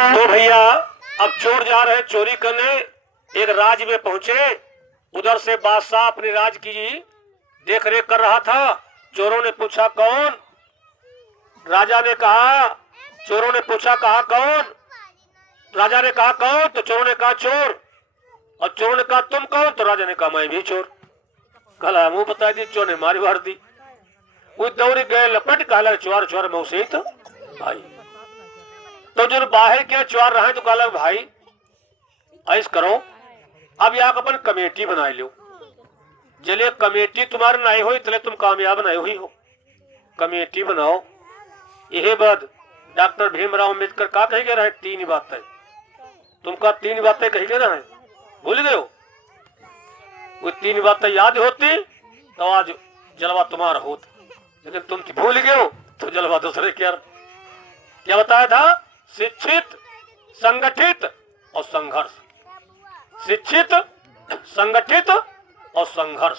तो भैया अब चोर जा रहे चोरी करने, एक राज में पहुंचे। उधर से बादशाह अपने राज की देख रेख कर रहा था। चोरों ने पूछा कौन? राजा ने कहा, चोरों ने पूछा कहा कौन? राजा ने कहा कौन? तो चोरों ने कहा चोर। और चोरों ने कहा तुम कौन? तो राजा ने कहा मैं भी चोर। कला मुंह बता दी, चोर ने मारी मार दी। वो दौड़ गए लपट, कहला चोर चोर मुंह से तो भाई। तो जो बाहर के चोर रहे तो कहला भाई ऐस करो, अब यहाँ अपन कमेटी बनाई लो। जले कमेटी तुम्हारे नहीं हुई तले तुम कामयाब नहीं हुई हो। कमेटी बनाओ। यही बात डॉक्टर भीमराव अम्बेडकर का कही गए रहे, 3 बातें। तुमका 3 बातें कही गए रहे, भूल गए हो? वो 3 बातें याद होती तो आज जलवा तुम्हारा होता, लेकिन तुम भूल गए हो तो जलवा दूसरे क्या बताया था? शिक्षित, संगठित और संघर्ष। शिक्षित, संगठित और संघर्ष,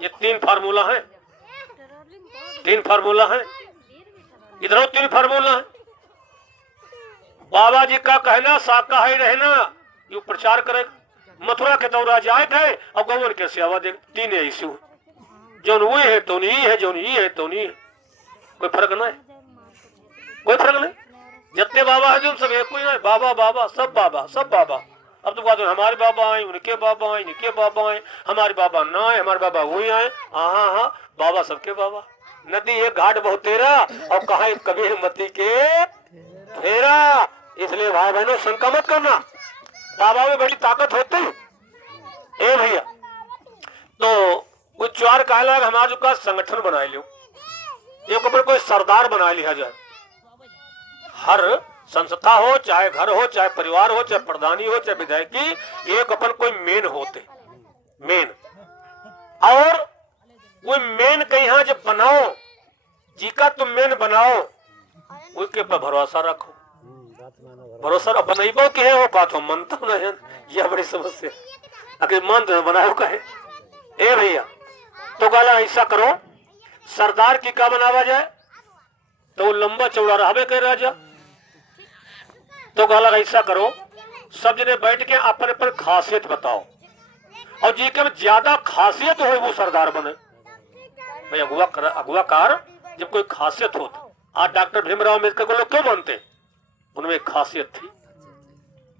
ये 3 फार्मूला है। 3 फार्मूला है, इधर 3 फार्मूला है। बाबा जी का कहना शाकाहारी रहना, यू प्रचार करे। मथुरा के दौरा जाए थे और गौवन के सेवा दे, 3 ऐसी जो वही है तो नहीं है, जो नहीं है तो नहीं है। कोई फर्क नहीं, कोई फर्क नहीं। जितने बाबा है जो सब एक कोई नहीं। बाबा बाबा सब बाबा सब बाबा। अब तो बात हमारे बाबा आए, उनके बाबा आए, इनके बाबा आए, हमारे बाबा ना आए, हमारे बाबा वही आए। हाँ बाबा सबके बाबा। नदी एक घाट बहुत तेरा और कहा कबीर मती के फेरा। इसलिए भाई बहनों शंका मत करना, बाबा में बड़ी ताकत होती ए भैया। तो वो चार कहला हमारे का संगठन बना लो, एक ऊपर कोई सरदार बना लिया जाए। हर संस्था हो, चाहे घर हो, चाहे परिवार हो, चाहे प्रधानी हो, चाहे विधायकी, एक अपन कोई मेन होते, मेन। और वो मेन के यहाँ जब बनाओ जी का तुम मेन बनाओ, उसके ऊपर भरोसा रखो। भरोसा बनाइबो के है वो बात हो, मन तो नहीं। यह बड़ी समस्या, अगर मन तो बनाओ कहे ए भैया। तो गाला ऐसा करो, सरदार की का बनावा जाए तो वो लंबा चौड़ा रहबे कर राजा। तो गाला ऐसा करो, सब जने बैठ के अपन अपन खासियत बताओ, और जी के ज्यादा खासियत हो वो सरदार बने। भाई अगुवाकार जब कोई खासियत हो, आज डॉक्टर भीमराव अम्बेडकर को लोग क्यों मानते? उनमें खासियत थी।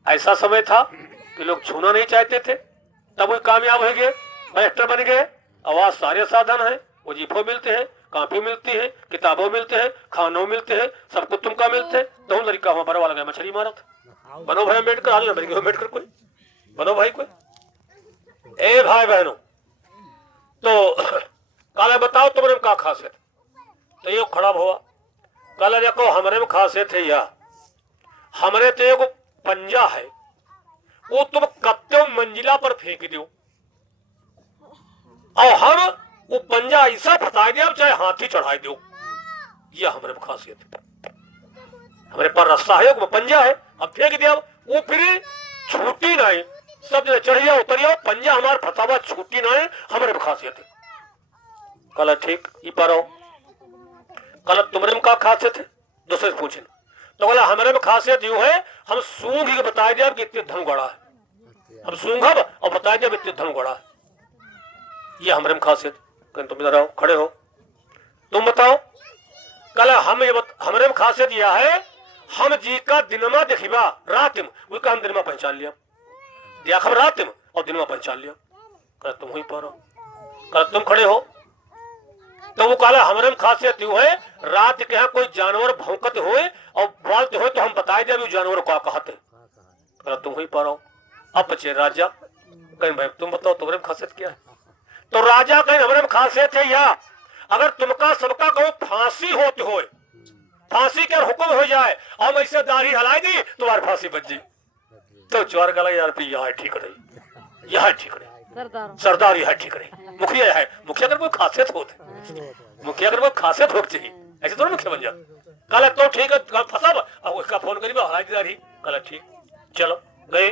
ऐसा समय था कि लोग छूना नहीं चाहते थे, तब वो कामयाब हो गए, बैरिस्टर बन गए। आवाज सारे साधन है, वजीफों मिलते हैं, कॉपी मिलती है, किताबों मिलते हैं, खानों मिलते हैं, सब कुछ तुमका मिलते हैं। तो तरीका वहां बड़ा लगा मछली मारत। बनो भाई अम्बेडकर, आज अम्बेडकर कोई बनो भाई कोई ए भाई बहनों। तो काला बताओ तुम्हारे में क्या खासियत? तो ये खड़ा हुआ, काला देखो हमारे में खासियत है या हमारे तो एक पंजा है, वो तुम कत्ते मंजिला पर फेंक दो और हम वो पंजा ऐसा फटा दिया चाहे हाथी चढ़ा दो। ये हमारे में खासियत है। हमारे पास रास्ता है, वो पंजा है, अब फेंक दिया वो फिर छूटी नहीं। सब जने चढ़ जाओ उतर जाओ, पंजा हमारे फटा हुआ छूटी नहीं, हमारे में खासियत है। कल ठीक ये पारो, कल तुम्हारे में क्या खासियत है? दूसरे से पूछे तो बोला हमारे में खासियत यूं है, हम सूंघ के बताए दिया कि इतने धन गड़ा है। हम सूंघब और बताए दिया इतने धन गड़ा है। ये हमारे में खासियत। तुम इधर आओ, खड़े हो, तुम बताओ। कल हमारे में खासियत यह है, हम जी का दिनमा देखिबा रातिम, उसका हम दिनमा पहचान लिया। दिया खबर रातिम और दिनमा पहचान लिया। कल तुम ही पारो, कल तुम खड़े हो। तो वो कहला हमारे में खासियत यूं है, रात के यहाँ कोई जानवर भौंकते हुए और बोलते हुए तो हम बताए दे जानवर को कहते। तुम ही पारो। अब बचे राजा, कहीं भाई तुम बताओ तुम्हारे में खासियत क्या है? तो राजा कहीं हमारे में खासियत है या अगर तुमका सबका कहो फांसी होते हो, फांसी के हुक्म हो जाए और मैं इससे दाढ़ी हलाई दी तुम्हारी फांसी बच जी। तो चोर गला यार यह ठीक रही, यह ठीक रही, सरदार यह ठीक रही, मुखिया है। मुखिया अगर कोई खासियत होती, मुखिया अगर कोई खासियत हो चाहिए, ऐसे तो मुखिया बन जा। कल तो ठीक है, फंसा उसका फोन करी हलाई दी दाढ़ी। कल ठीक, चलो गए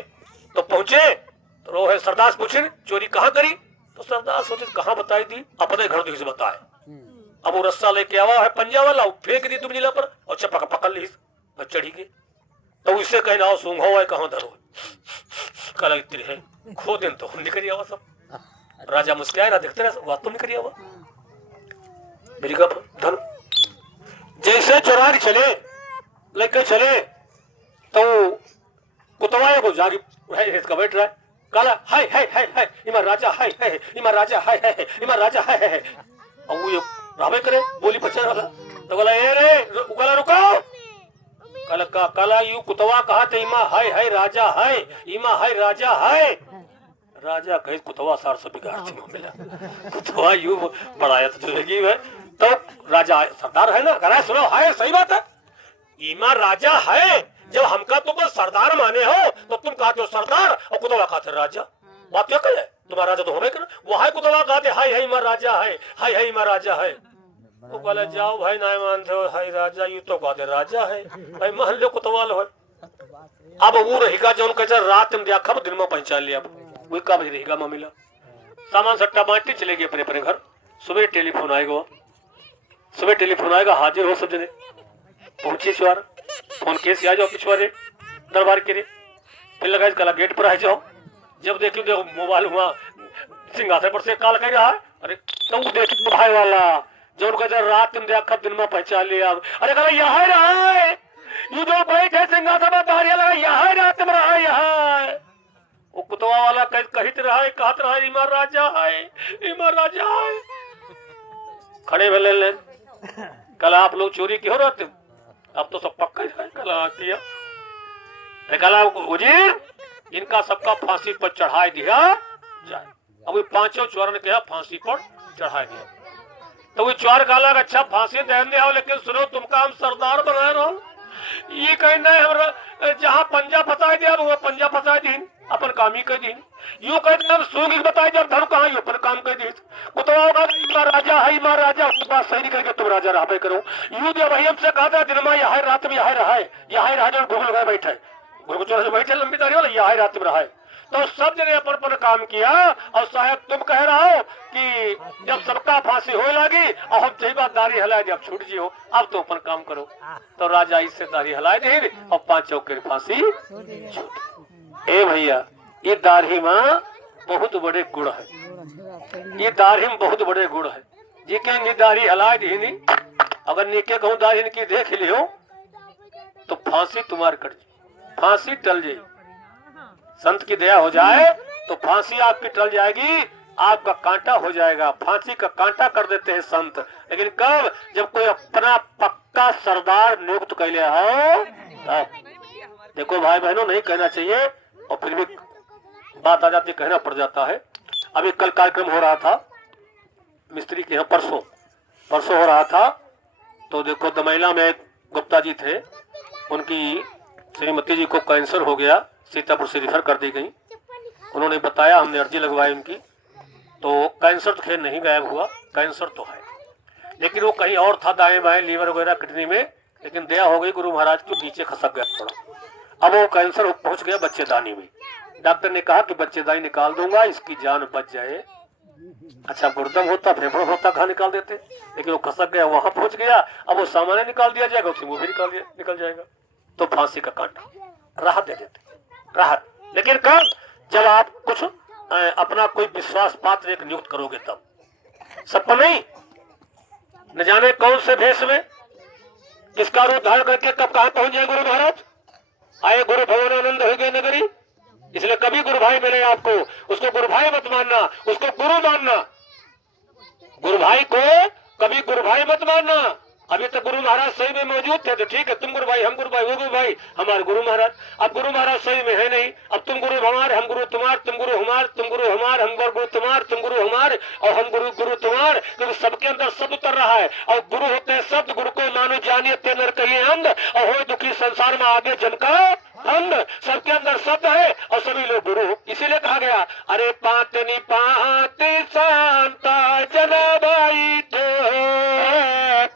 तो पहुंचे तो रो है सरदार पूछे चोरी कहाँ करी? तो सरदार सोचे कहाँ बताई दी, अपने घर से बताए। अब वो रस्सा लेके आवा है पंजा वाला, फेंक दी तुम जिला पर और चपका पकड़ ली, चढ़ी गई। तो उससे कहना हो सूंघो है कहाँ धरो कल इतनी है खो दिन तो हम निकल आवा सब राजा मुस्कुराए ना देखते रहे बात तो निकल आवा मेरी गप धन जैसे चौरारी चले लेके चले तो कुतवाए को जागी का बैठ रहा है काला हाय हाय हाय हाय इमा राजा हाय हाय इमा राजा हाय हाय इमा राजा हाय हाय और वो रावे करे बोली बच्चा वाला तो बोला ए रे उगला रुको काला यू कुतवा कहा थे इमा हाय हाय राजा हाय इमा हाय राजा हाय राजा कहे कुतवा सार से बिगाड़ थी मिला कुतवा यू पढ़ाया तो चलेगी है तो राजा सरदार है ना करा सुनो हाय सही बात है इमा राजा है जब हमका तुम सरदार माने हो तो तुम कहते हो सरदार और कुतवा कहते राजा बात क्या कहे तुम्हारा राजा तो हमें कर वो हाय कुतवा कहते हाय हाय इमा राजा है हाय हाय इमा राजा है तो कहले जाओ भाई ना मानते हो हाय राजा यू तो कहते राजा है भाई मान लो कुतवा लो अब वो रहेगा जो कहते रात में दिया खब दिन में पहचान लिया वही का भी रहेगा मामला सामान सट्टा बांटते चले गए अपने अपने घर सुबह टेलीफोन आएगा हाजिर हो सब जने पहुंचे चुहार फोन केस आ जाओ पिछवाड़े दरबार के लिए फिर लगा कला गेट पर आ जाओ जब देखियो देखो मोबाइल हुआ सिंहासन पर से काल कर रहा है अरे तो देख भाई वाला जो कहते रात में देखा दिन में पहचान लिया अरे कहा यहाँ रहा है यू जो बैठे सिंहासन में तारिया लगा यहाँ रात में रहा यहाँ वो कुतवा वाला कहते रहा है कहते रहा इमा राजा है खड़े में ले कल आप लोग चोरी क्यों रहते अब तो सब पक्का ही है कल आती है कल उजीर इनका सबका फांसी पर चढ़ाई दिया जाए अब वो पांचों चोर ने कहा फांसी पर चढ़ाई दिया तो वो चोर काला अच्छा फांसी देने आओ लेकिन सुनो तुमका हम सरदार बनाए रहो ये कहना है जहाँ पंजा फंसा दिया वो पंजा फंसा दी अपन काम ही कर दी यू कहते हम सूंघ बताए जब धर्म कहा अपन काम कर दी कुतवा राजा है माँ राजा बात सही निकल के तुम राजा रहा करो यू जो वही हमसे कहा था दिन में यहाँ रात में यहाँ रहा है यहाँ राजा घुगल गए बैठे घुगल चोर से बैठे लंबी तारी वाला यहाँ रात में रहा है तो सब जने अपन काम किया और साहब तुम कह रहा हो कि जब सबका फांसी हो लगी और हम सही बात दाढ़ी हलाए जब छूट जी हो अब तो अपन काम करो तो राजा इससे दाढ़ी हलाए दी और पांचों की फांसी ए भैया ये दाढ़ी में बहुत बड़े गुण है ये दाढ़ी में बहुत बड़े गुण है जी के दाढ़ी हलाए दी नहीं अगर नीके कहूँ दाढ़ी की देख लियो तो फांसी तुम्हारे कट फांसी टल जाएगी संत की दया हो जाए तो फांसी आपकी टल जाएगी आपका कांटा हो जाएगा फांसी का कांटा कर देते हैं संत लेकिन कब जब कोई अपना पक्का सरदार नियुक्त कर लिया हो तब देखो भाई बहनों नहीं कहना चाहिए और फिर भी बात आ जाती कहना पड़ जाता है अभी कल कार्यक्रम हो रहा था मिस्त्री के यहाँ परसों हो रहा था तो देखो दमैला में एक गुप्ता जी थे उनकी श्रीमती जी को कैंसर हो गया सीतापुर से रिफर कर दी गई उन्होंने बताया हमने अर्जी लगवाई उनकी तो कैंसर तो खैर नहीं गायब हुआ कैंसर तो है लेकिन वो कहीं और था दाएं बाएं लीवर वगैरह किडनी में लेकिन दया हो गई गुरु महाराज को नीचे खसक गया थोड़ा अब वो कैंसर पहुंच गया बच्चेदानी में डॉक्टर ने कहा कि बच्चेदानी निकाल दूंगा इसकी जान बच जाए अच्छा गुर्दम होता फेफड़ा होता कहाँ निकाल देते लेकिन वो खसक गया वहां पहुंच गया अब वो सामान्य निकाल दिया जाएगा उसी वो भी निकल जाएगा तो फांसी का कांटा राहत दे देते राहत लेकिन कब जब आप कुछ अपना कोई विश्वास पात्र एक नियुक्त करोगे तब सबको नहीं न जाने कौन से भेष में किसका रूप धारण करके कब कहां पहुंच जाए गुरु महाराज आए गुरु भवनानंद हो गए नगरी इसलिए कभी गुरु भाई मिले आपको उसको गुरु भाई मत मानना उसको गुरु मानना गुरु भाई को कभी गुरु भाई मत मानना अभी तक गुरु महाराज सही में मौजूद थे तो ठीक है तुम गुरु भाई हम गुरु भाई वो गुरु भाई हमारे गुरु महाराज अब गुरु महाराज सही में है नहीं अब तुम गुरु हमारे हम गुरु तुम्हारे तुम गुरु हमारे तुम गुरु हमारे हम गुरु तुम्हारे तुम गुरु हमारे और हम गुरु गुरु तुम्हारे क्योंकि सबके अंदर शब्द उतर रहा है और गुरु होते हैं शब्द गुरु को मानो जानिए तेनर कहिए अंध और हो दुखी संसार में आगे जनका अंध सबके अंदर शब्द है और सभी लोग गुरु इसीलिए कहा गया अरे पातनी पाते शांता जनाबाई तो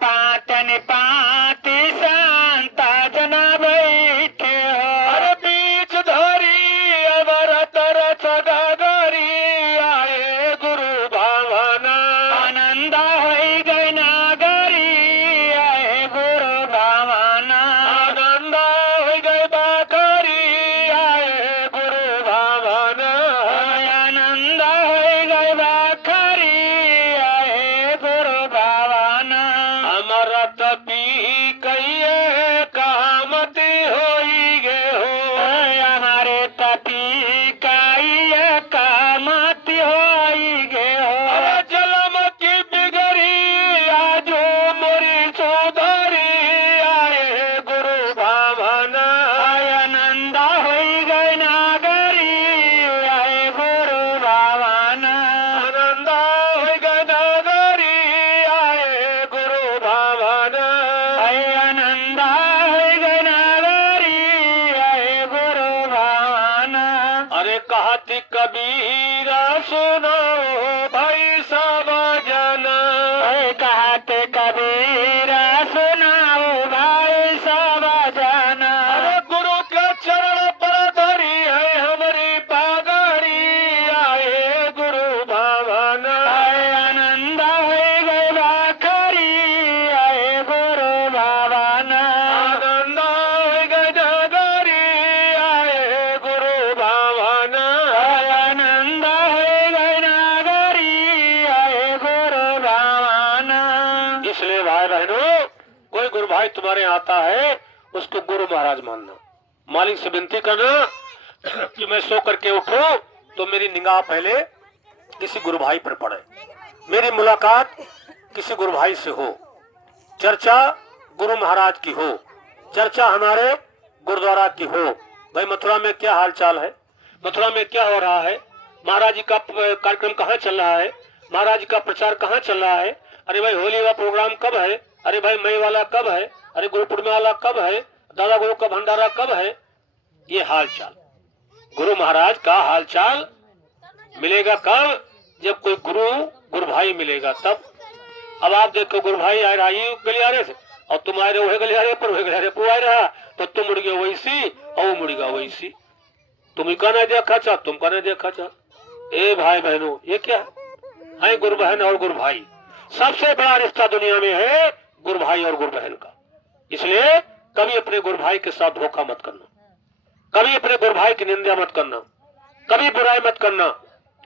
पातनी पाते शांता जनाबाई थे अरे बीच धरी अमर तर सगागरी आए गुरु भावना आनंद हो गई नागरी आए गुरु भावना आनंद हो गई बात कहती कबीरा सुनो भाई सब जना, कहते कबीरा सुनाओ भाई सब जना। अरे गुरु के चरण पर धरी है हमारी पागड़ी, आए गुरु भवन आनंद हो गए बाखरी आए गुरु भवन। आनंद हो गए नगरी, आए गुरु भवन आनंद हो गए नगरी आए गुरु भवन। इसलिए भाई बहनों, कोई गुरु भाई तुम्हारे यहाँ आता है उसको गुरु महाराज मानना। मालिक से विनती करना कि मैं सो करके उठूं तो मेरी निगाह पहले किसी गुरु भाई पर पड़े, मेरी मुलाकात किसी गुरु भाई से हो, चर्चा गुरु महाराज की हो, चर्चा हमारे गुरुद्वारा की हो। भाई मथुरा में क्या हालचाल है, मथुरा में क्या हो रहा है, महाराज जी का कार्यक्रम कहाँ चल रहा है, महाराज जी का प्रचार कहाँ चल रहा है, अरे भाई होली वाला प्रोग्राम कब है, अरे भाई मई वाला कब है, अरे गुरु पूर्णिमा वाला कब है, दादा गुरु का भंडारा कब है। ये हालचाल गुरु महाराज का हालचाल मिलेगा कब, जब कोई गुरु भाई मिलेगा तब। अब आप देखो गुरु भाई आ रहा है गलियारे से और तुम आ रहे हो गलियारे पर, वही गलियारे पर आ रहा तो तुम मुड़ गए वैसी और वो मुड़ गया वैसी, तुम ही का नहीं देखा चाह, तुम का नहीं देखा चाह। ए भाई बहनों, ये क्या है गुरु बहन और गुरु भाई। सबसे बड़ा रिश्ता दुनिया में है गुरु भाई और गुरु बहन का। इसलिए कभी अपने गुरु भाई के साथ धोखा मत करना, कभी अपने गुरु भाई की निंदा मत करना, कभी बुराई मत करना।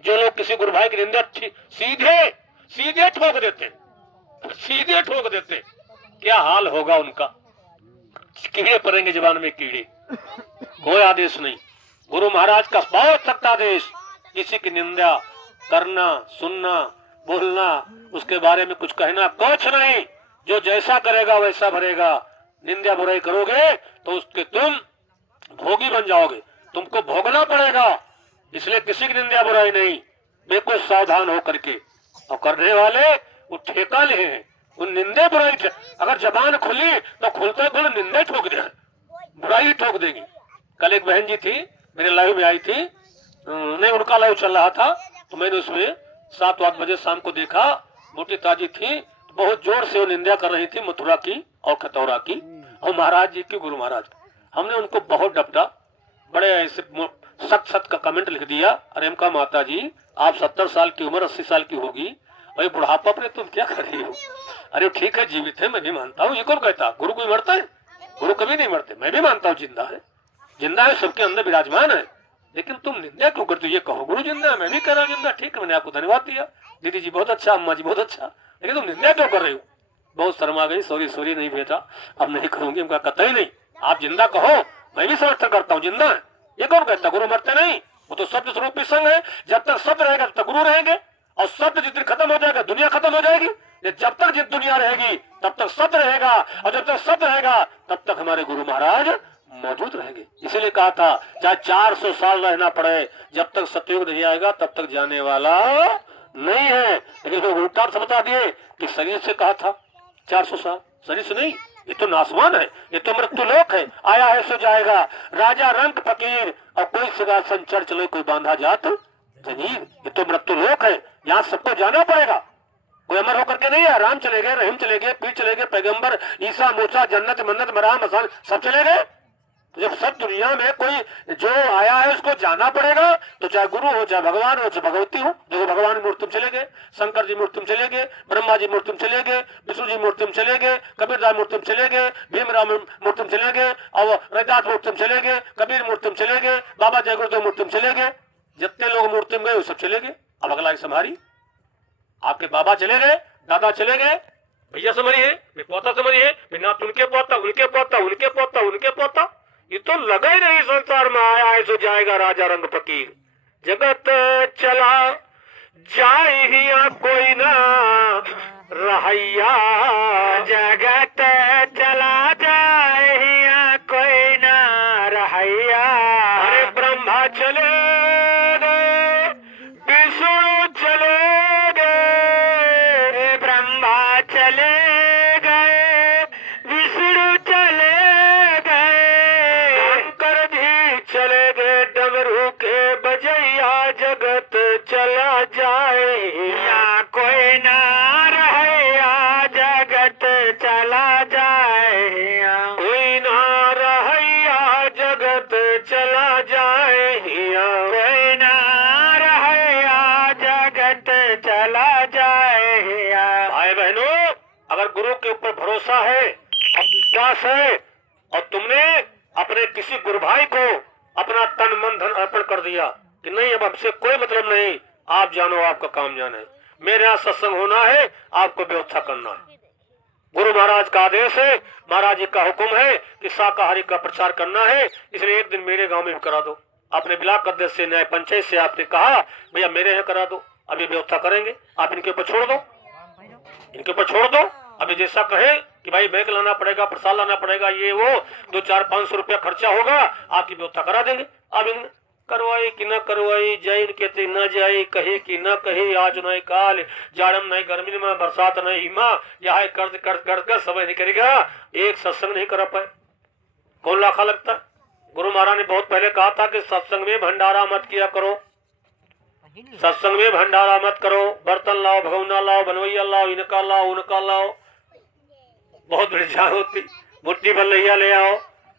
जो लोग किसी गुरु भाई की निंदा सीधे सीधे ठोक देते, सीधे ठोक देते, क्या हाल होगा उनका। कीड़े पड़ेंगे जबान में कीड़े, कोई आदेश नहीं। गुरु महाराज का बहुत सख्त आदेश, किसी की निंदा करना, सुनना, बोलना, उसके बारे में कुछ कहना कुछ नहीं। जो जैसा करेगा वैसा भरेगा। निंदा बुराई करोगे तो उसके तुम भोगी बन जाओगे, तुमको भोगना पड़ेगा। इसलिए किसी की निंदा बुराई नहीं, बिल्कुल सावधान हो करके। और करने वाले वो ठेका ले हैं, उन निंदे बुराई। अगर जबान खुली तो खुलते खुल निंदे ठोक दे, बुराई ठोक देगी। कल एक बहन जी थी मेरे लाइव में आई थी, नहीं उनका लाइव चल रहा था, तो मैंने उसमें 7-8 बजे शाम को देखा, मोटी ताजी थी, तो बहुत जोर से वो निंदा कर रही थी मथुरा की और खतौरा की और महाराज जी की, गुरु महाराज। हमने उनको बहुत डपटा, बड़े ऐसे सख्त सख्त का कमेंट लिख दिया। अरे हमका माता जी आप 70 साल की उम्र 80 साल की होगी, भाई बुढ़ापा पर तुम क्या कर रही हो। अरे ठीक है जीवित है, मैं भी मानता हूँ, ये कौन कहता गुरु कोई मरता है, गुरु कभी नहीं मरते, मैं भी मानता हूँ जिंदा है, जिंदा है, सबके अंदर विराजमान है। लेकिन तुम निंदा क्यों करते हो, ये कहो गुरु जिंदा है, मैं भी कह रहा हूँ जिंदा, ठीक है मैंने आपको धन्यवाद दिया, दीदी जी बहुत अच्छा, अम्मा जी बहुत अच्छा, लेकिन तुम निंदा क्यों कर रहे हो। बहुत शर्मा गई, सॉरी नहीं बेटा अब नहीं करूंगी। उनका कतई नहीं, आप जिंदा कहो, मैं भी समर्थन करता हूँ, जिंदा है। ये कौन कहता गुरु मरते नहीं, वो तो शब्द स्वरूप संग है। जब तक शब्द रहेगा तब तक गुरु रहेंगे, और शब्द जिस दिन खत्म हो जाएगा दुनिया खत्म हो जाएगी। जब तक जिस दुनिया रहेगी तब तक शब्द रहेगा, और जब तक शब्द रहेगा तब तक हमारे गुरु महाराज मौजूद रहेंगे। इसीलिए कहा था चाहे 400 साल रहना पड़े, जब तक सतयुग नहीं आएगा तब तक जाने वाला नहीं है। लेकिन लोग उल्टा बता दिए कि शरीर से कहा था 400 साल, शरीर से नहीं, ये तो नासवान है, ये तो मृत्यु लोक है, आया है सो जाएगा। राजा रंग फकीर और कोई सिंहासन चढ़ चले, कोई बांधा जात जनीर, ये तो मृत्यु लोक है, यहाँ सबको जाना पड़ेगा। कोई अमर होकर के नहीं है। राम चले गए, रहीम चले गए, पीर चले गए, पैगंबर, ईसा, मूसा, जन्नत, मन्नत, मराम, मसान सब चले गए। तो जब सब दुनिया में कोई जो आया है उसको जाना पड़ेगा, तो चाहे गुरु हो, चाहे भगवान हो, चाहे भगवती हो। देखो भगवान मूर्ति में चले गए, शंकर जी मूर्ति में चले गए, ब्रह्मा जी मूर्ति में चले गए, विष्णु जी मूर्ति में चले गए, कबीरदास मूर्ति में चले गए, भीमराव मूर्ति में चले गए, और रैदास मूर्ति में चले गए, कबीर मूर्ति में चले गए, बाबा जय गुरुदेव मूर्ति में चले गए। जितने लोग मूर्ति में गए वो सब चले गए। अब अगला संभारी, आपके बाबा चले गए, दादा चले गए, भैया समझिए, पोता समझिए, नाथ उनके पोता, उनके पोता, उनके पोता, उनके पोता। ये तो लगा ही नहीं संसार में आया है सो जाएगा राजा रंग फकीर। जगत चला जाए हिया कोई ना रहैया, जगत चला जाए हिया कोई ना रहैया। अरे ब्रह्मा चले गए, विष्णु चले गए, ब्रह्मा चले गए, विष्णु चले गए, शंकर जी चले गए, डमरू के बजैया। जगत चला जाए या कोई ना रहया जगत चला जाए कोई ना रहया जगत चला जाए कोई ना रहया जगत चला जाए भाई बहनों, अगर गुरु के ऊपर भरोसा है और विश्वास है और तुमने अपने किसी गुरु भाई को अपना तन मन धन अर्पण कर दिया कि नहीं अब हमसे कोई मतलब नहीं, आप जानो आपका काम जाने, मेरे यहाँ सत्संग होना है, आपको व्यवस्था करना है, गुरु महाराज का आदेश है, महाराज जी का हुक्म है कि शाकाहारी का प्रचार करना है, इसलिए एक दिन मेरे गांव में भी करा दो। आपने ब्लॉक अध्यक्ष से न्याय पंचायत से आपने कहा भैया मेरे यहाँ करा दो, अभी व्यवस्था करेंगे, आप इनके ऊपर छोड़ दो, इनके ऊपर छोड़ दो। अभी जैसा कहे कि भाई बैग लाना पड़ेगा, प्रसाद लाना पड़ेगा, ये वो 2-4-500 रुपया खर्चा होगा, आपकी व्यवस्था करा देंगे। अब इन करवाई कि न करवाई, जैन कहते न जाए, कहे कि न कहे, आज नहीं काल, जाड़म नहीं गर्मी में, बरसात नहीं हिमा, यहाँ कर्ज कर्ज कर्ज कर समय नहीं करेगा, एक सत्संग नहीं करा पाए, कौन लाखा लगता है। गुरु महाराज ने बहुत पहले कहा था कि सत्संग में भंडारा मत किया करो, सत्संग में भंडारा मत करो, बर्तन लाओ, भगवना लाओ, बनवैया लाओ, इनका लाओ, उनका लाओ, बहुत बड़ी जान होती, मुट्ठी भर लैया ले आओ,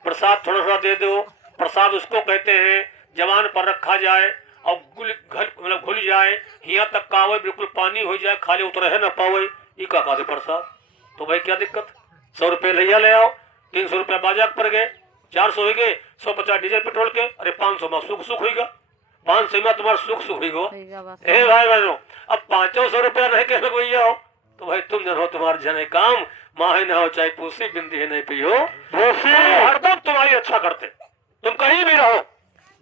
प्रसाद थोड़ा थोड़ा दे दो, प्रसाद उसको कहते हैं जवान पर रखा जाए और मतलब घुल जाए, यहाँ तक कावे बिल्कुल पानी हो जाए, खाली उतर है न पावे, ये का दे प्रसाद। तो भाई क्या दिक्कत, 100 रुपये लैया ले आओ, 300 रुपया बाजाक पर गए, 400 हो गए, 150 डीजल पेट्रोल के, अरे 500 में सुख सुख होगा, 500 में तुम्हारा सुख सुख होगा। ए भाई बहनों, अब 500 रुपया नहीं कह भैया हो तो भाई तुम जन हो, तुम्हारे जने काम माहे न हो, चाहे पूसी बिंदी है नहीं पियो, हरदम तुम्हारी अच्छा करते, तुम कहीं भी रहो,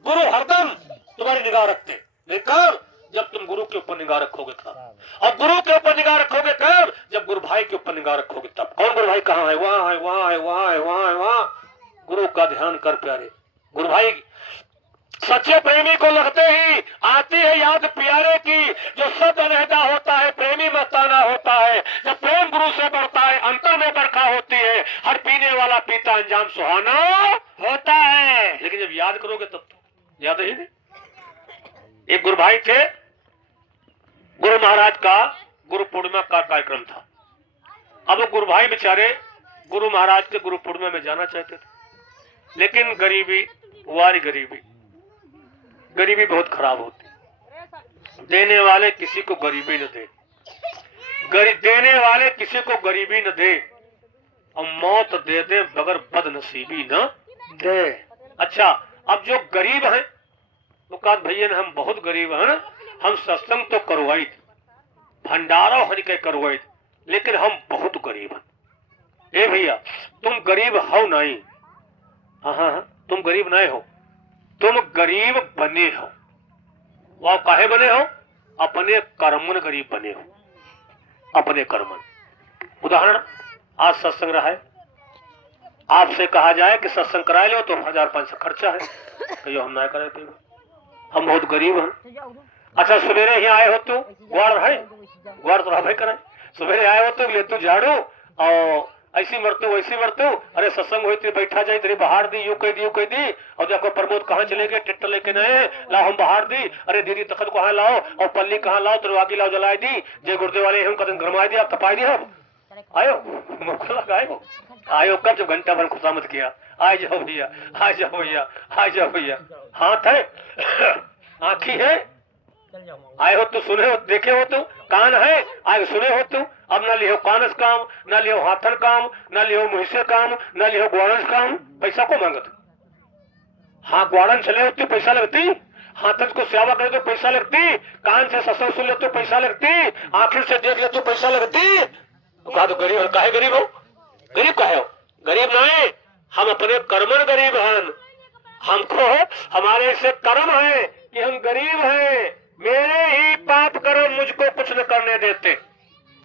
गुरु हरदम तुम्हारी निगाह रखते। लेकिन जब तुम गुरु के ऊपर निगाह रखोगे तब, और गुरु के ऊपर निगाह रखोगे कब, जब गुरु भाई के ऊपर निगाह रखोगे तब। कौन गुरु भाई कहाँ है, वहाँ है, वहाँ है, वहाँ है, वहाँ है, वहाँ। गुरु का ध्यान कर प्यारे, गुरु भाई सच्चे प्रेमी को लगते ही आती है याद प्यारे की, जो सद अलहदा होता है प्रेमी मस्ताना होता है, जब प्रेम गुरु से बढ़ता है अंतर में बरखा होती है, हर पीने वाला पीता अंजाम सुहाना होता है। लेकिन जब याद करोगे तब तो याद ही नहीं। एक गुरु भाई थे, गुरु महाराज का गुरु पूर्णिमा का कार्यक्रम था। अब वो गुरु भाई बेचारे गुरु महाराज के गुरु पूर्णिमा में जाना चाहते थे, लेकिन गरीबी, वारी गरीबी, गरीबी बहुत खराब होती, देने वाले किसी को गरीबी न दे, देने वाले किसी को गरीबी न दे, और मौत दे दे मगर बदनसीबी न दे। अच्छा, अब जो गरीब हैं वो कहा भैया हम बहुत गरीब हैं, हम सत्संग तो करवाई, भंडारा हर के करवाई, लेकिन हम बहुत गरीब हैं। ए भैया तुम गरीब हो नहीं, हाँ तुम गरीब नहीं हो, तुम गरीब बने हो। वह काहे बने हो, अपने कर्मन गरीब बने हो, अपने कर्मन। उदाहरण, आज सत्संग रहा है, आपसे कहा जाए कि सत्संग करा लो तो 1500 खर्चा है, तो हम ना करे, हम बहुत गरीब हैं। अच्छा सवेरे ही आए हो तो ग्वाड़ रहे, ग्वाड़ तो रहा करे, सवेरे आए हो तो ले तू झाड़ू और ऐसी मरतू वैसी मरतू, अरे सत्संग हुई बैठा जाए तेरी बाहर दी, यूं कह दी, यूं कह दी, और देखो प्रमोद कहाँ चले गए, ट्रैक्टर लेके नए लाओ हम बाहर दी, अरे दीदी तखत कहाँ लाओ और पल्ली कहाँ लाओ, दरवागी लाओ जलाई दी, जय गुरुदेव वाले हम कदम गरमाई दिया, तपाई दिया, आयो मौका लगाए आयो, कब जब घंटा भर खुशामद किया, आ जाओ भैया, आ जाओ भैया, आ जाओ भैया, हाथ है आँखी है, आए हो तो सुने हो, देखे हो तो, कान है आए सुने हो तो, अब न लियो कानस काम, न लियो हाथन काम, न लियो मुहिसे काम, न लियो ग्वाड़न काम, पैसा को मांगत। हाँ ग्वाड़न चले हो तो पैसा लगती, हाथन को सेवा करे तो पैसा लगती, कान से सत्संग सुन ले तो पैसा लगती, आखिर से देख ले तो पैसा लगती। तो कहा तो गरीब, काहे गरीब हो, गरीब काहे हो, गरीब नहीं, हम अपने कर्मन गरीब हैं, हमको हमारे से कर्म है कि हम गरीब हैं, मेरे ही पाप कर्म मुझको कुछ न करने देते।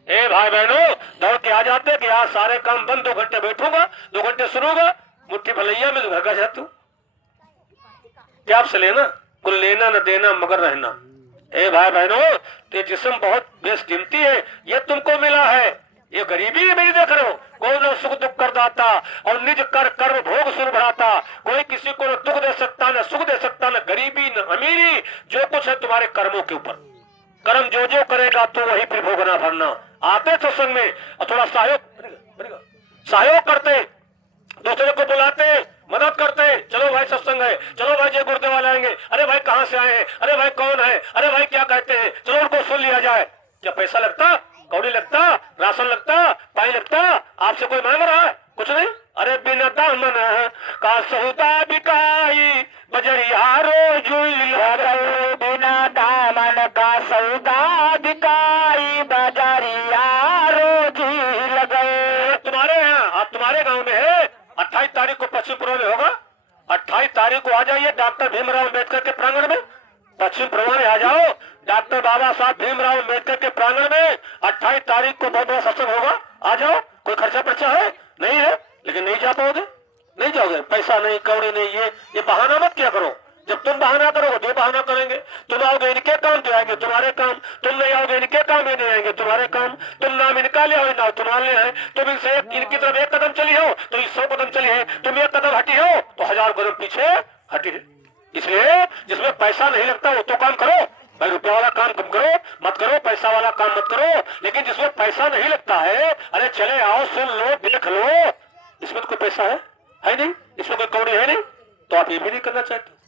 ए भाई बहनों, दौड़ के आ जाते कि आज सारे काम बंद, 2 घंटे बैठूंगा, 2 घंटे सुनूंगा, मुट्ठी भलैया में भगा जा तू, क्या आपसे लेना, कुल लेना न देना मगर रहना। ए भाई बहनों, ये जिस्म बहुत बेशकीमती है, ये तुमको मिला है, ये गरीबी है मेरी देख रहे हो, कोई न सुख दुख कर दाता और निज कर कर्म भोग सुर भराता, कोई किसी को न दुख दे सकता न सुख दे सकता, न गरीबी न अमीरी, जो कुछ है तुम्हारे तुम्हारे कर्मों के ऊपर। कर्म जो जो करेगा तो वही फिर भोगना भरना। आते सत्संग में और थोड़ा सहयोग करते, दूसरे को बुलाते, मदद करते, चलो भाई सत्संग है, चलो भाई जय गुरुदेव वाले आएंगे, अरे भाई कहाँ से आए हैं, अरे भाई कौन है, अरे भाई क्या कहते हैं, चलो उनको सुन लिया जाए। क्या पैसा लगता, कौड़ी लगता, राशन लगता, पानी लगता, आपसे कोई मांग रहा है? कुछ नहीं। अरे बिना दामन का सौदा बिकाई बजरिया रोज बिना दामन का सौदा बिकाई बजरिया रोज लगे। तुम्हारे यहाँ, आप तुम्हारे गांव में है, 28 तारीख को पश्चिम पूर्व में होगा। 28 तारीख को आ जाइए डॉक्टर भीमराव अम्बेडकर के प्रांगण में। पश्चिम पूर्व में आ जाओ, डॉक्टर बाबा साहब भीमराव अम्बेडकर के प्रांगण में 28 तारीख को बहुत बड़ा सत्संग होगा। आ जाओ। कोई खर्चा पर्चा है? नहीं है, लेकिन नहीं जा पाओगे, नहीं जाओगे, पैसा नहीं, कौड़ी नहीं। ये बहाना मत क्या करो। जब तुम बहाना करोगे तो बहाना करेंगे। तुम आओगे इनके काम तो आएंगे तुम्हारे काम, तुम नहीं आओगे इनके काम ही नहीं आएंगे तुम्हारे काम। तुम नाम इनका ले आओ, ना तुम्हारे ले आए। तुम इनसे इनकी तरफ एक कदम चली हो तो 100 कदम चली है, तुम एक कदम हटी हो तो 1000 कदम पीछे हटी है। इसलिए जिसमें पैसा नहीं लगता वो तो काम करो भाई। रुपया वाला काम तुम करो मत करो, पैसा वाला काम मत करो। लेकिन जिसमें पैसा नहीं लगता है, अरे चले आओ, सुन लो, देख लो, इसमें तो कोई पैसा है नहीं, इसमें कोई कौड़ी है नहीं, तो आप ये भी नहीं करना चाहते।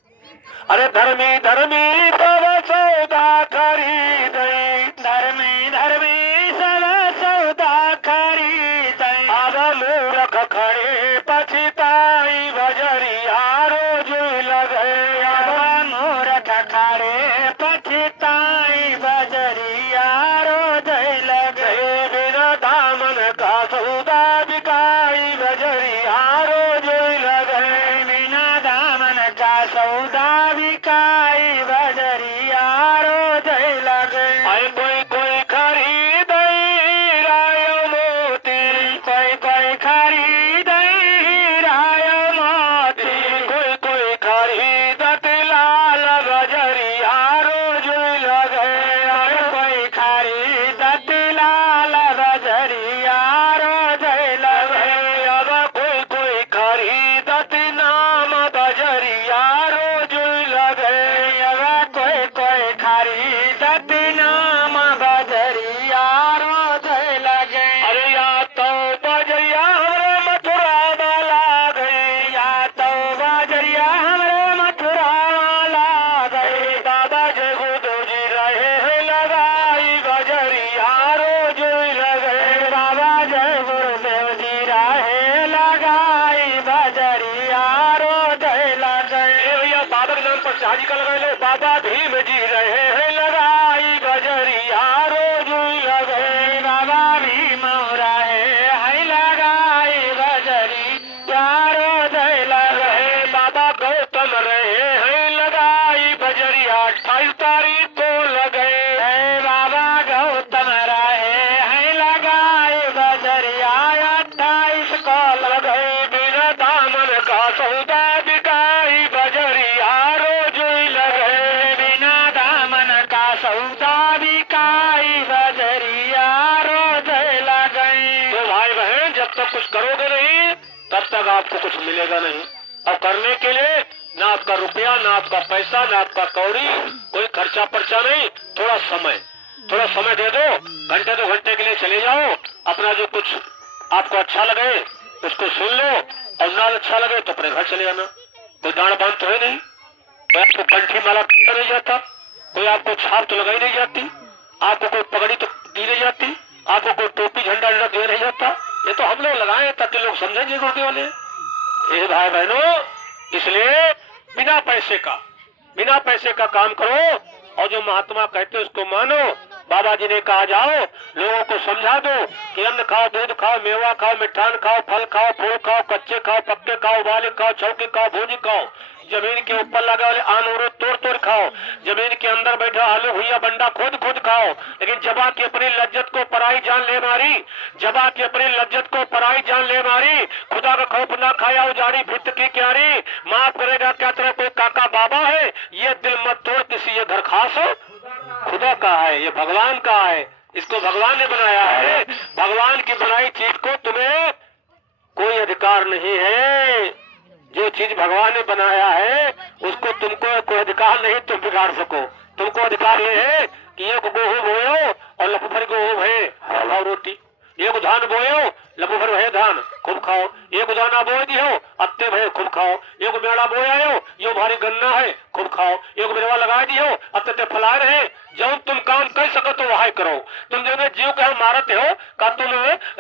अरे धर्मी धर्मी सब सौदा खरीदई, धर्मी धर्मी सब सौदा खरीदई। अब मूर्ख खड़े पछताई बजरिया रोज लगे। अब मूर्ख खड़े पछताई बजरिया रोज लगे। बिना दामन का सौदा बिकाई बजरिया रोज लगे। बिना दामन का सौदा बिकाई बजरिया रोज लगे। आए कोई खरीदई राय मोती, कोई खरीदई राय मोती। कोई खरीदत लाल बजरिया रोज लगे। कोई खरीदत लाल बजरिया रोज लगे। अब कोई खरीदत नाम बजरिया रोज लगे। अब कोई खरीदत नाम बजरिया रोज लगे। अरे या तो बजरिया हमरे मथुरा वाला गए, या तो बजरिया हमरे मथुरा वाला गए। बाबा जय गुरुदेव जी रहे हैं लगाई बजरिया रोज लगे। बाबा जय गुरुदेव जी राहे लगाई बजरिया रोज लगे। भैया बाबा के नाम पर शादी का लगा लो। बाबा भीम जी रहे हैं लगाई बजरिया रोज लगे। बाबा भीम राहे है लगाई बजरिया रोज लगे। बाबा गौतम रहे हैं लगाई बजरिया 28 तारीख को लगे। बाबा गौतम राहे है लगाई बजरिया 28 को लगे। बिना दामन का सौदा बिकाई बजरिया रोज लगे। बिना दामन का सौदा बिकाई बजरिया रोज लगे। तो भाई बहन जब तक कुछ करोगे नहीं तब तक आपको कुछ मिलेगा नहीं। और करने के लिए ना आपका रुपया, ना आपका पैसा, ना आपका कौड़ी, कोई खर्चा पर्चा नहीं। थोड़ा समय दे दो, घंटे 2 घंटे के लिए चले जाओ। अपना जो कुछ आपको अच्छा लगे उसको सुन लो, और ना अच्छा लगे तो अपने घर चले जाना। कोई डांड बांध तो है नहीं, कोई आपको कंठी माला पहना नहीं जाता, कोई आपको छाप तो लगाई नहीं जाती, आपको कोई पगड़ी तो दी नहीं जाती, आपको कोई टोपी झंडा दिया नहीं जाता। ये तो हम लोग लगाए ताकि लोग समझेंगे गुरुदेव वाले। ये भाई बहनों, इसलिए बिना पैसे का काम करो, और जो महात्मा कहते हैं उसको मानो। बाबा जी ने कहा जाओ लोगों को समझा दो कि अन्न खाओ, दूध खाओ, मेवा खाओ, मिठान खाओ, फल खाओ, फूल खाओ, कच्चे खाओ, पक्के खाओ, उबाले खाओ, छौके खाओ, भूजी खाओ। जमीन के ऊपर लगा वाले आम अमरूद तोड़ खाओ। जमीन के अंदर बैठा आलू भुइया बंडा खुद खाओ। लेकिन जबा की अपनी लज्जत को पराई जान ले मारी, जबा की अपनी लज्जत को पराई जान ले मारी। खुदा का खौफ ना खाया उजाड़ी भित्त की क्यारी। माफ करेगा क्या तेरा कोई काका बाबा है? ये दिल मत तोड़ किसी ये घर खास हो। खुदा का है, ये भगवान का है, इसको भगवान ने बनाया है। भगवान की बनाई चीज को तुम्हें कोई अधिकार नहीं है। जो चीज भगवान ने बनाया है उसको तुमको कोई अधिकार नहीं तुम बिगाड़ सको। तुमको अधिकार ये है कि एक गेहूं बोयो और लपू भर गेहूं भय खाओ रोटी, एक धान बोयो लपू भर भय धान खूब खाओ, एक दाना बोए दियो अत्ते भय खूब खाओ, एक बेड़ा बोयायो यो भारी गन्ना है खूब खाओ, एक बेरवा लगा दियो अत्ते फलाए रहे। जब तुम काम कर सको तो वहां करो। तुम जो जीव कहो मारते हो का तुम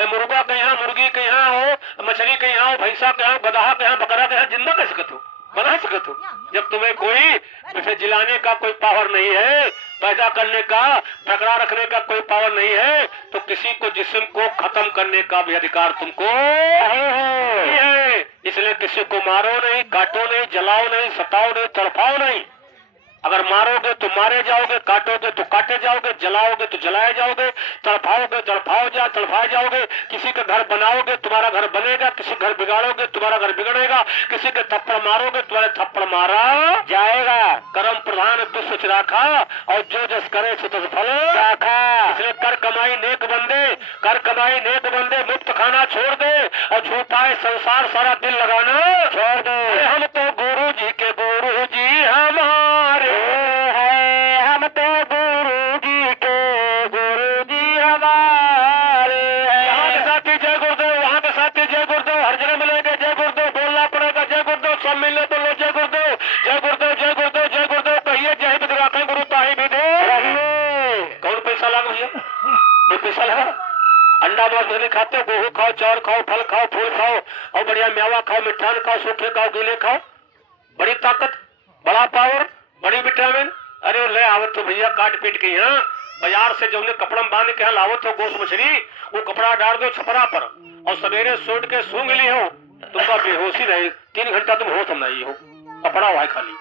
मुर्गा के यहाँ मुर्गी के यहाँ हो, मछली के यहाँ हो, भैंसा के यहाँ, गधा के यहाँ, बकरा के यहाँ जिंदा कर सकते हो, बना सकते हो। जब तुम्हें कोई उसे जिलाने का कोई पावर नहीं है, पैदा करने का, पकड़ा रखने का कोई पावर नहीं है, तो किसी को जिस्म को खत्म करने का भी अधिकार तुमको नहीं है। इसलिए किसी को मारो नहीं, काटो नहीं, जलाओ नहीं, सताओ नहीं, तड़पाओ नहीं। अगर मारोगे तो मारे जाओगे, काटोगे तो काटे जाओगे, जलाओगे तो जलाए जाओगे, तड़पाओगे तड़पाए जाओगे। किसी का घर बनाओगे तुम्हारा घर बनेगा, किसी घर बिगाड़ोगे तुम्हारा घर बिगड़ेगा, किसी के थप्पड़ मारोगे तुम्हारे थप्पड़ मारा जाएगा। कर्म प्रधान दुष्ट राखा और जो जस करे सो तस फल राखा। इसलिए कर कमाई नेक बंदे मुफ्त खाना छोड़ दे और झूठा है संसार सारा दिल लगाना छोड़ दे। हम तो गुरु जी के गुरु जी हमारे हैं, हम तो गुरु जी के गुरु जी हमारे हैं। यहाँ के साथी जय गुरुदेव, वहाँ के साथी जय गुरुदेव, हर जगह मिलेगा जय गुरुदेव, बोलना पड़ेगा जय गुरुदेव, सब मिलने तो लो जय गुरुदेव, जय गुरुदेव, जय गुरुदेव, जय गुरुदेव कहिए, जय विधि राखें गुरु ताही विधि। कौन पैसा लगा भैया? कोई पैसा लगा? अंडा मांस नहीं खाते, गेहूं खाओ, चावल खाओ, फल खाओ, फूल खाओ और बढ़िया मेवा खाओ, मिठान खाओ, सूखे खाओ, गीले खाओ। बड़ी ताकत, बड़ा पावर, बड़ी विटामिन। अरे ले आवत तो भैया काट पीट के यहाँ बाजार से जो कपड़ा बांध के यहाँ लावत हो गोश्त मछली, वो कपड़ा डाल दो छपरा पर और सवेरे सोट के सूंघ ली हो, तुमका बेहोशी रहे, 3 घंटा तुम होश नहीं हो। कपड़ा हुआ खाली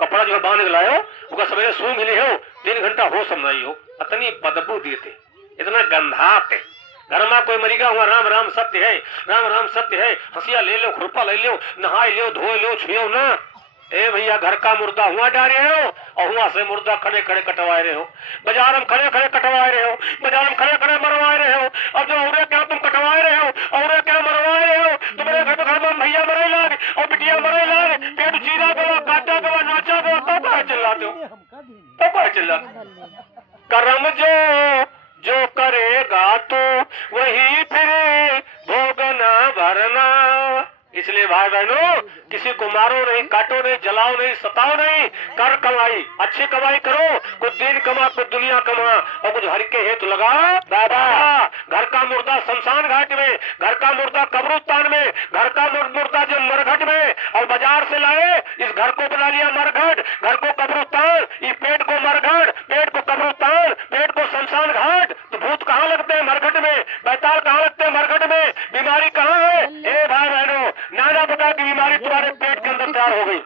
कपड़ा जो बांध के लाए हो उसका सवेरे सूंघ ली हो, 3 घंटा होश नहीं हो। इतनी बदबू देते, इतना गंधाते। घर में कोई मरीगा हुआ राम राम सत्य है, राम राम सत्य है, हंसिया ले लो, खुरपा ले लो, नहाए लो, धोए लो, छुओ ना। ए भैया घर का मुर्दा हुआ डाले हो और हुआ से मुर्दा खड़े खड़े कटवाए रहे हो, बाजार में खड़े खड़े कटवाए रहे हो, बाजार में खड़े खड़े मरवाए रहे हो। अब जो औरे क्या तुम कटवाए रहे हो, औरे क्या मरवाए रहे हो, तुम्हारे घर में भैया मरे लाग और बिटिया मरे लाग, पेट चीरा गवा, काटा गवा, नाचा गवा, तो कहे चिल्लाते हो, तो कहे चिल्लाते। कर्म जो करेगा तो वही फिर भोगना भरना। इसलिए भाई बहनों, किसी को मारो नहीं, काटो नहीं, जलाओ नहीं, सताओ नहीं। कर कमाई, अच्छी कमाई करो, कुछ दिन कमा, कुछ दुनिया कमा और कुछ हर के हेतु लगा दादा। घर का मुर्दा शमशान घाट में, घर का मुर्दा कब्रिस्तान में, घर का मुर्दा जो मरघट में और बाजार से लाए, इस घर को बना लिया मरघट, घर को कब्रिस्तान, इस पेट को मरघट, पेट को कब्रिस्तान, पेट को शमशान घाट। तो भूत कहाँ लगते हैं? मरघट में। बैताल कहाँ लगते हैं? मरघट में। बीमारी कहाँ है? ए भाई बहनों, नाना प्रकार की बीमारी तुम्हारे पेट के अंदर तैयार हो गई,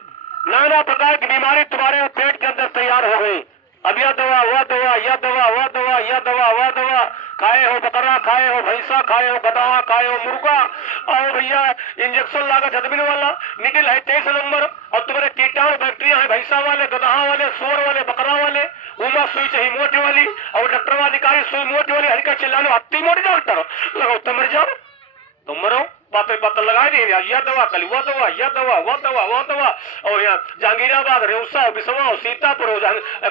नाना प्रकार की बीमारी तुम्हारे पेट के अंदर तैयार हो गई। अब यह दवा, वह दवा, यह दवा, वह दवा, यह दवा, वह दवा, खाए हो बकरा, खाए हो भैंसा, खाए हो गधा, खाए हो मुर्गा और भैया इंजेक्शन लागा छदबिन वाला, निकल है 23 नंबर और तुम्हारे कीटाणु बैक्टीरिया है भैंसा वाले, गधा वाले, सोर वाले, बकरा वाले। उमा सुई चाहिए मोटी वाली और डॉक्टर वाली निकाली सुई मोटी वाली, हल्का चिल्लाने हत्ती मोटी डॉक्टर लगाओ तो मर जाओ, तुम मरो। बातें बातें लगा दी, यह दवा कल, वह दवा, यह दवा, वह दवा, वह दवा। और यहाँ जहांगीराबाद, रेउसा, बिसवा, सीतापुर,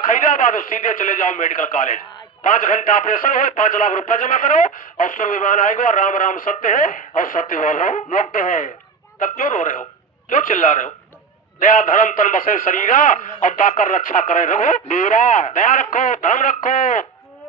खैराबाद सीधे चले जाओ मेडिकल कॉलेज। 5 घंटा ऑपरेशन हो, 5 लाख रुपया जमा करो और स्वर्ग विमान आएगा। राम राम सत्य है और सत्य बोलो मुक्त है। तब क्यों रो रहे हो, क्यों चिल्ला रहे हो? दया धर्म तन बसे शरीरा और ताकर रक्षा करे रघु वीरा। दया रखो, धर्म रखो,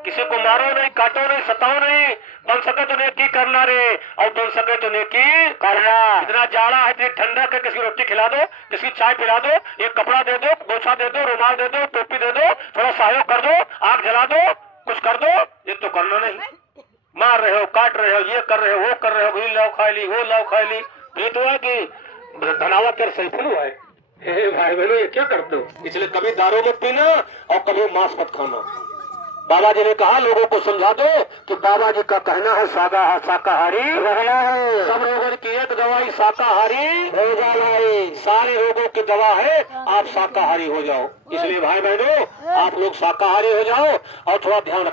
किसी को मारो नहीं, काटो नहीं, सताओ नहीं। बन सके तो नेकी करना रे और बन सके तो नेकी करना। इतना जाड़ा है, इतनी ठंडा है, किसी रोटी खिला दो, किसी चाय पिला दो, एक कपड़ा दे दो, गोछा दे दो, रुमाल दे दो, टोपी दे दो, थोड़ा सहयोग कर दो, आग जला दो, कुछ कर दो। ये तो करना नहीं, मार रहे हो, काट रहे हो, ये कर रहे हो, वो कर रहे हो, घी लाओ खाई ली, वो लाओ खाई ली। ये तो है कि धनावा तेरे सैफल हुआ है। हे भाई बहनों, ये क्या करते हो? इसलिए कभी दारू मत पीना और कभी मांस मत खाना। बाबा जी ने कहा लोगों को समझा दो कि बाबा जी का कहना है शाकाहारी रहना है। सब रोगों की एक दवाई शाकाहारी हो जाए, सारे रोगों की दवा है आप शाकाहारी हो जाओ। इसलिए भाई बहनों, आप लोग शाकाहारी हो जाओ और थोड़ा ध्यान